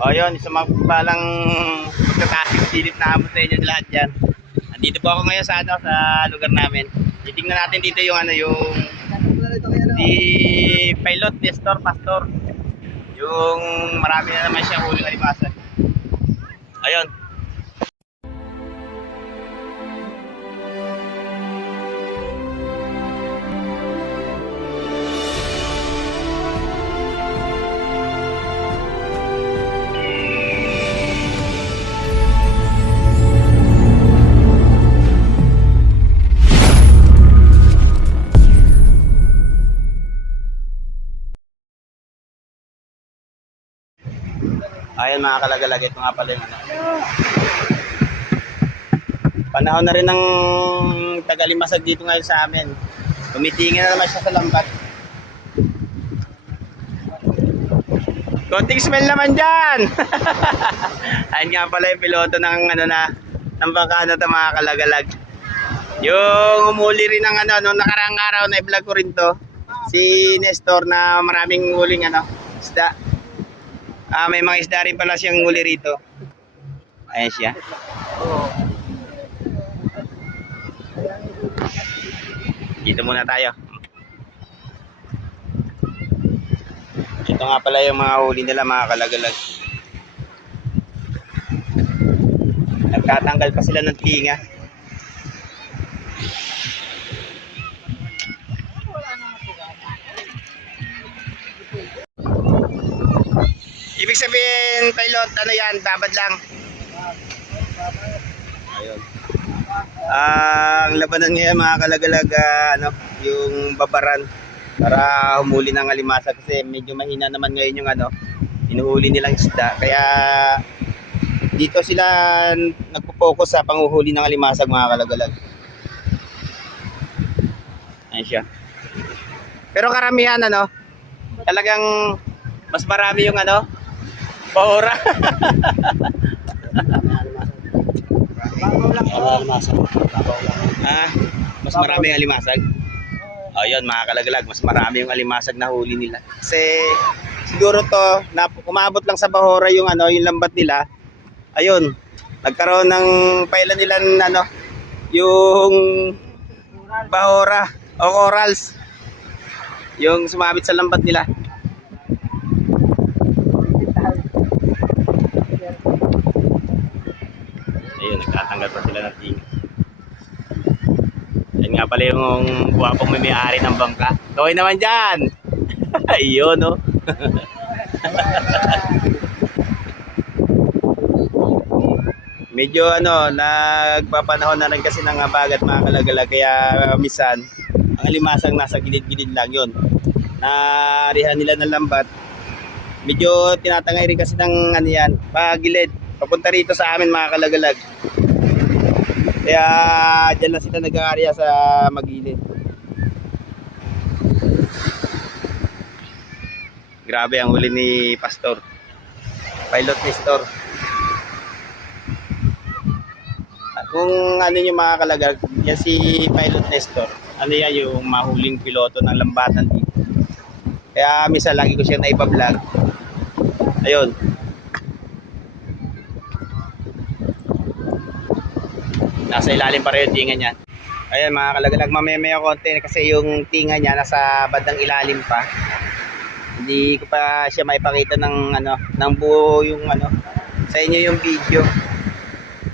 O yun, isang magpalang pagkatasing silip na hamon sa inyo lahat dyan. Andito po ako ngayon sa, sa lugar namin. Titingnan natin dito yung si Pilot Nestor Pastor. Yung marami na naman siyang huling alimasan. Ayun. Ayun mga kalagalag, ito nga pala yung panahon na rin ng tagalimasag dito ngayon sa amin. Tumitingin na naman siya sa lambat. Konting smell naman dyan. Ayun nga pala yung piloto ng ng bangka na ito mga kalagalag. Yung umuli rin ng nung nakarang araw na i-vlog ko rin to, si Nestor, na maraming huling isda. May mga isda rin pala siyang huli rito. Ayan siya. Dito muna tayo. Ito nga pala yung mga huli nila mga kalagalag. Nagtatanggal pa sila ng tinga. Ibig sabihin, pilot, ano yan, babad lang. Ayun. Ang labanan ngayon mga kalagalag, yung babaran para humuli ng alimasag kasi medyo mahina naman ngayon yung inuhuli nilang isda. Kaya dito sila nagpo-focus sa panghuhuli ng alimasag mga kalagalag. Ayun siya. Pero karamihan talagang mas marami yung bahura. Mas marami yung alimasag. Ayun mga kalagalag, mas marami yung alimasag na huli nila. Kasi siguro to na umabot lang sa bahura yung yung lambat nila. Ayun, nagkaroon ng pailan nila yung bahura o corals. Yung sumabit sa lambat nila. Ayun, nagtatanggal pa sila ng tinga. Yan nga pala yung guwapong may-ari ng bangka. Kaway naman dyan! Ayun, no? Medyo nagpapanahon na rin kasi ng bagat mga kalagalag. Kaya minsan, ang alimasang nasa gilid-gilid lang yun. Narihan nila ng lambat. Medyo tinatangay rin kasi ng pagilid. Papunta rito sa amin mga kalagalag. Kaya dyan lang sila nag-aarya sa magilid. Grabe ang huli ni Pastor. Pilot Nestor. Kung yung mga kalagalag, yan si Pilot Nestor. Yan yung mahuling piloto ng lambatan dito. Kaya minsan lagi ko siya na ipa-vlog. Ayun. Nasa ilalim pa rin yung tinga niya. Ayan mga kalagalag, mamaya konti kasi yung tinga niya nasa bandang ilalim pa. Hindi ko pa siya maipakita ng ng buo yung sa inyo yung video.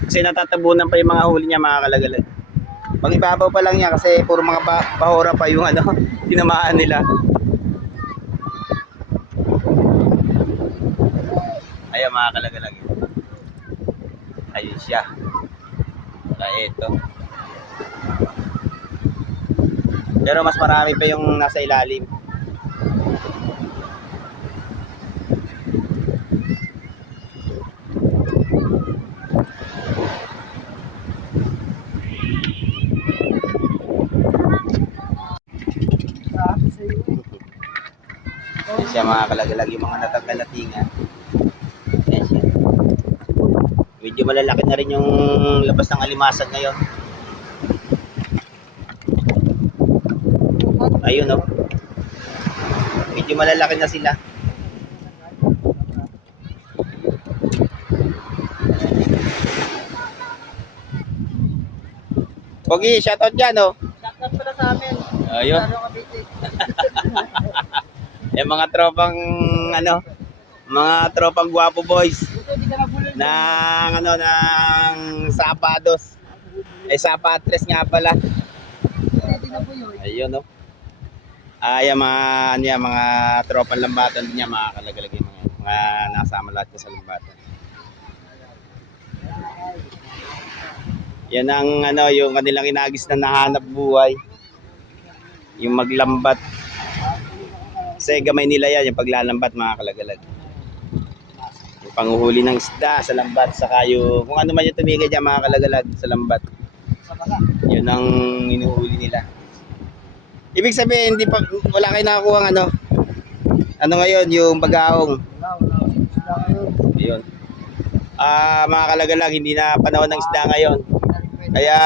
Kasi natatabunan pa yung mga huli niya mga kalagalag. Pag ibabaw pa lang niya kasi puro mga bahura pa yung tinamaan nila. Ayan mga kalagalag. Ayun siya. Ito. Pero mas marami pa yung nasa ilalim. Ayan siya mga kalagalag, yung mga natanggal na tinga. Ayan siya. Medyo malalaki na rin yung labas ng alimasag ngayon. Ayun medyo malalaki na sila. Pogi, shoutout dyan, oh. Shoutout pala sa amin. Ayun. Lalo Cavite. Yung mga tropang, ano, mga tropang guwapo boys. Buto, di ka nabulol. Ng, ano, ng sapados. Sapatres nga pala. Di na po yun. Ayun, no. Yung mga, ano yan, mga tropang lambatan din yan, mga kalagalag yung mga nasama lahat sa lambatan. Yan ang, ano, yung kanilang inagis na nahanap buhay. Yung maglambat. Kasi gamay nila yan, yung paglalambat, mga kalagalag. Yung panguhuli ng isda sa lambat, saka yung, kung ano man yung tumigay dyan, mga kalagalag, sa lambat. Yun ang inuhuli nila. Ibig sabihin, hindi pa, wala kayo nakakuha ng ano. Ano ngayon, yung bagaong. Ayun. Mga kalagalag, hindi na panahon ng isda ngayon. Kaya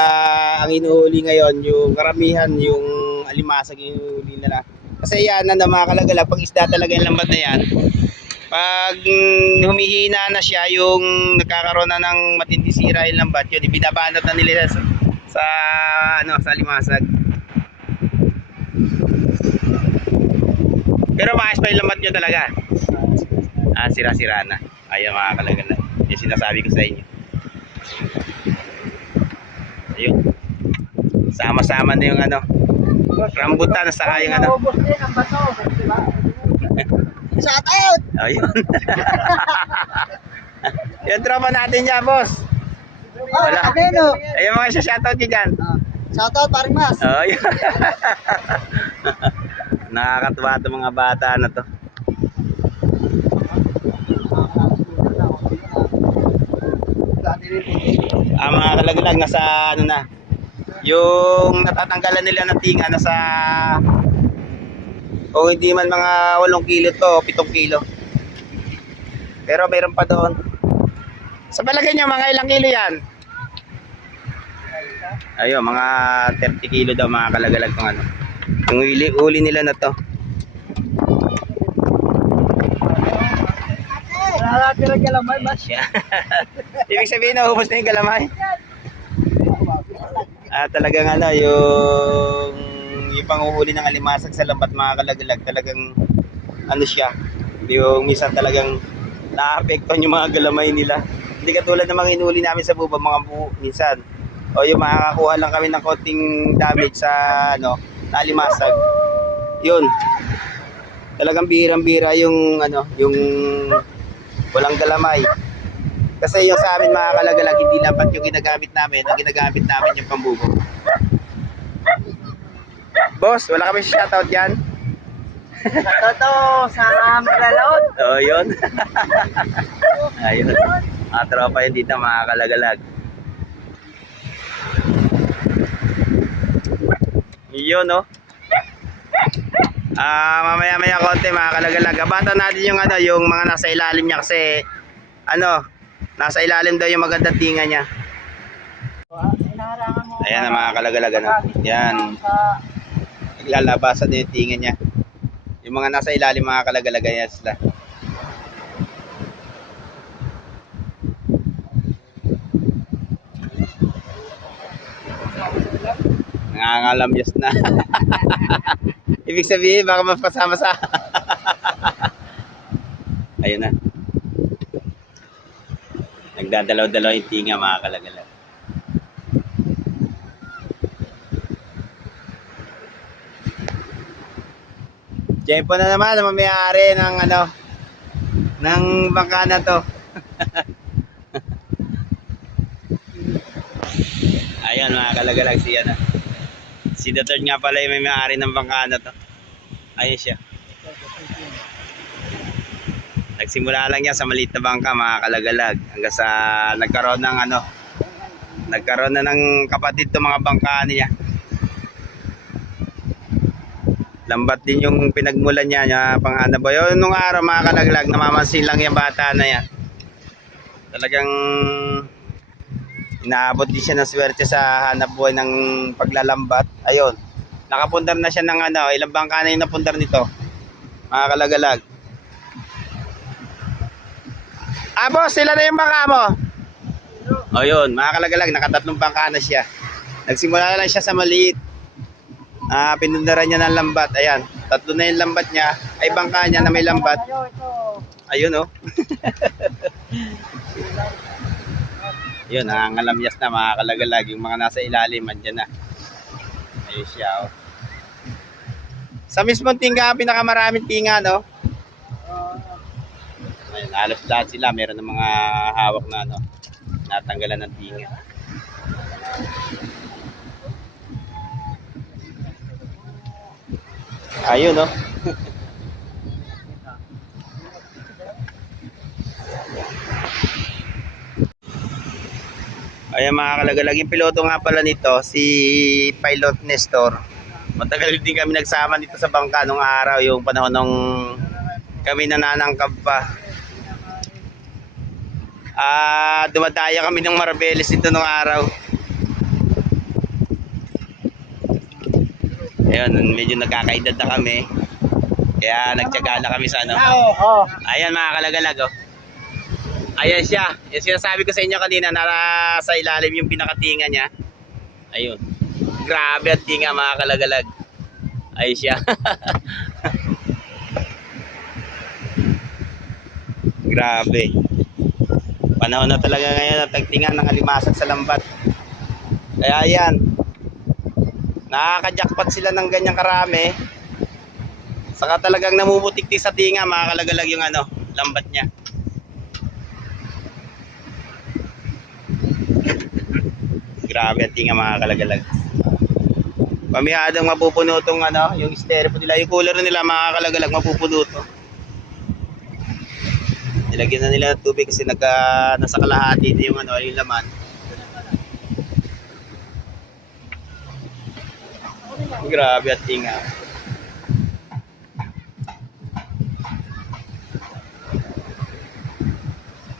ang inuhuli ngayon, yung karamihan, yung alimasag yung inuhuli nila. Kasi yan, ano, mga kalagalag, pag isda talaga yung lambat na yan, pag humihina na siya, yung nagkakaroon na ng matindi sira yung lambat, yun, ibinabanat na nila sa ano, sa alimasag. Pero maayos pa yung lambat nyo talaga. Sira-sira na. Ayun, mga kalagalag. Yung sinasabi ko sa inyo. Ayun. Sama-sama na yung ano, rambutan na saka yung ano. Naubos din ang bato. Diba? Shoutout! Ayun. Yung tropa natin dyan, boss. Wala. Abeno. Ayun mga shoutout nyo dyan. Shoutout, paring mas. Ayun. Nakakatuwa itong mga bata na to. Mga kalagalag, nasa ano na, yung natatanggalan nila ng tinga nasa, kung hindi man mga 8 kilo to, 7 kilo. Pero mayroon pa doon. Sa palagay nyo, mga ilang kilo yan? Ayun, mga 30 kilo daw, mga kalagalag ng ano. Yung uli nila na to. Nakakira galamay, mas. Ibig sabihin, naubos na yung galamay. Talagang ano, yung panguhuli ng alimasag sa lambat, mga kalagalag, talagang ano siya, yung minsan talagang naapektuhan yung mga galamay nila. Hindi katulad ng mga inuli namin sa buba, mga minsan. O yung makakakuha lang kami ng konting damage sa ano, na alimasag. Yun. Talagang birang-bira yung ano, yung walang galamay. Kasi yung sa amin, mga kalagalag, hindi lambat yung ginagamit namin. Ang ginagamit namin yung pambubo. Boss, wala kami shoutout yan? Shoutout sa maglalaot. Oo, yun. Ayun. Tropa yun dito, mga kalagalag. Yun, no? Mamaya-maya konti, mga kalagalag. Abatan natin yung ano, yung mga nasa ilalim niya kasi ano, nasa ilalim daw yung magandang tinga niya. Ayan ang mga kalagalag, ano. Yan. Naglalabasan na yung tinga niya. Yung mga nasa ilalim, mga kalagalag, yan sila. Nangangalamyas na. Ibig sabihin, baka mapasama sa... Ayun na. Nagdadalaw-dalaw yung tinga, mga kalagalag. Tiyempo na naman ang may-ari ng ano, ng bangka na to. Ayan, mga kalagalag, siya na. Si Duterte nga pala yung may-ari ng bangka na to. Ayun siya. Nagsimula lang yan sa maliit na bangka, mga kalagalag. Hanggang sa nagkaroon ng ano, nagkaroon na ng kapatid to mga bangka niya. Lambat din yung pinagmulan niya panghanap buhay. Yun, nung araw, mga kalaglag, namamansin lang yung bata na yan. Talagang inaabot din siya ng swerte sa hanap buhay ng paglalambat. Ayun, nakapundar na siya ng ano, ilang bangka na yung napundar nito, mga kalagalag. Boss, sila na yung bangka mo. Ayun, mga kalagalag, nakatatlong bangka na siya. Nagsimula lang siya sa maliit. Pinundaran niya ng lambat. Ayan, tatlo na yung lambat niya. Ay, bangka niya na may lambat. Ayun, oh. Yun, nangangalamyas na mga kalagalag. Yung mga nasa ilalim, andyan na. Ayun siya, oh. Sa mismong tinga, pinakamaraming tinga, no? Ayun, halos lahat sila. Meron ng mga hawak na, ano, natanggalan ng tinga. Ayun, no? Ayan mga kalagalag, yung piloto nga pala nito, si Pilot Nestor. Matagal din kami nagsama dito sa bangka nung araw, yung panahon nung kami nananangkab pa. Dumadaya kami ng Marbeles dito nung araw. Ayun, medyo nagkakaedad na kami. Kaya nagtiyaga na kami sa ano. Ayan mga kalagalag, oh. Ayan siya. Yung sinasabi ko sa inyo kanina na sa ilalim yung pinakatinga niya. Ayun. Grabe ang tinga mga kalagalag. Ayun siya. Grabe. Panahon na talaga ngayon at tagtingan ng alimasag sa lambat. Kaya yan. Nakaka-jackpot sila ng ganyang karami. Saka talagang namumutikti sa tinga mga kalagalag yung ano, lambat niya. Grabe ang tinga mga kalagalag. Pamihadang mapupuno itong ano, yung stereo nila, yung cooler nila mga kalagalag mapupuno ito. Nilagyan na nila ng tubig kasi nasa kalahati yung ano, yung laman. Grabe ang tinga.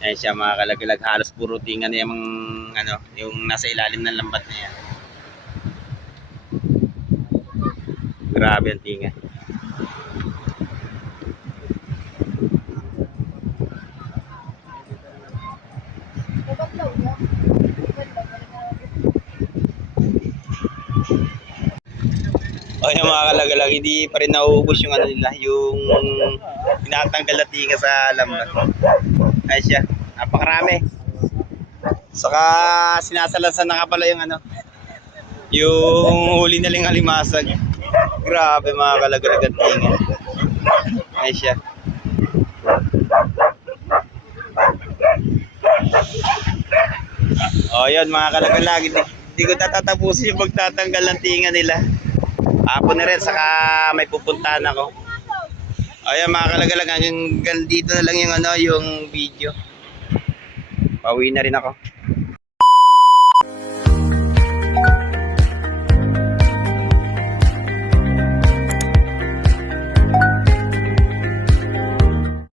Ayan siya mga kalagalag, halos puro tinga na yung ano, yung nasa ilalim ng lambat na yan. Grabe ang tinga. O yung mga kalagalag, hindi pa rin nauubos yung ano nila, yung tinatanggal na tinga sa lambat. Ay siya, napakarami. Saka sinasalansan na nga pala yung ano, yung huli na lang alimasag. Grabe mga kalagalag at tinga. Ay siya. O yun mga kalagalag, hindi ko tatatapusin yung pagtatanggal ng tinga nila. Hapon na rin, saka may pupuntahan ako. Ayan mga kalagalag, hanggang dito na lang yung ano, yung video. Pauwi na rin ako.